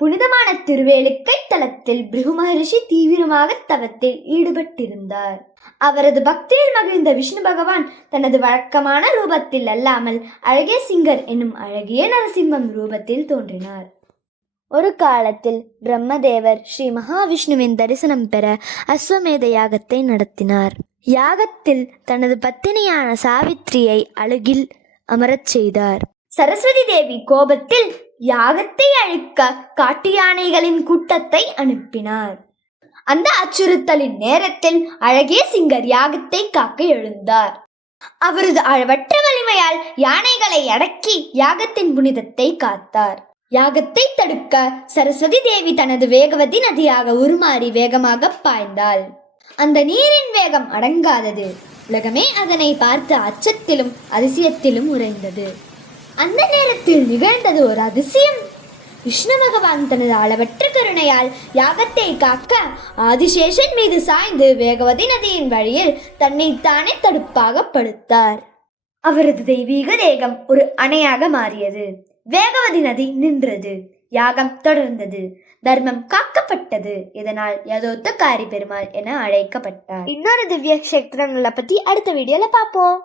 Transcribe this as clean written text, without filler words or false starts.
புனிதமான திருவேலுக்கை தலத்தில் பிருகு மகரிஷி தீவிரமாக தவத்தில் ஈடுபட்டிருந்தார். அவரது பக்தியில் மகிழ்ந்த விஷ்ணு பகவான் தனது வழக்கமான ரூபத்தில் அல்லாமல் அழகிய சிங்கர் என்னும் அழகிய நரசிம்மம் ரூபத்தில் தோன்றினார். ஒரு காலத்தில் பிரம்மதேவர் ஸ்ரீ மகாவிஷ்ணுவின் தரிசனம் பெற அஸ்வமேத யாகத்தை நடத்தினார். யாகத்தில் தனது பத்தினியான சாவித்திரியை அழகில் அமரச் செய்தார். சரஸ்வதி தேவி கோபத்தில் யாகத்தை அழிக்க காட்டு யானைகளின் கூட்டத்தை அனுப்பினார். அந்த அச்சுறுத்தலின் நேரத்தில் அழகிய சிங்கர் யாகத்தை காக்க எழுந்தார். அவரது அளவற்ற வலிமையால் யானைகளை அடக்கி யாகத்தின் புனிதத்தை காத்தார். யாகத்தை தடுக்க சரஸ்வதி தேவி தனது வேகவதி நதியாக உருமாறி வேகமாக பாய்ந்தாள். அந்த நீரின் வேகம் அடங்காதது. உலகமே அதனை பார்த்து அச்சத்திலும் அதிசயத்திலும் உறைந்தது. அந்த நேரத்தில் நிகழ்ந்தது ஒரு அதிசயம். விஷ்ணு பகவான் தனது அளவற்ற கருணையால் யாகத்தை காக்க ஆதிசேஷன் மீது சாய்ந்து வேகவதி நதியின் வழியில் தன்னைத்தானே தடுப்பாக படுத்தார். அவரது தெய்வீக தேகம் ஒரு அணையாக மாறியது. வேகவதி நதி நின்றது. யாகம் தொடர்ந்தது. தர்மம் காக்கப்பட்டது. இதனால் யதோத்தகாரி பெருமாள் என அழைக்கப்பட்டார். இன்னொரு திவ்ய கஷேத்திரங்களை பத்தி அடுத்த வீடியோல பார்ப்போம்.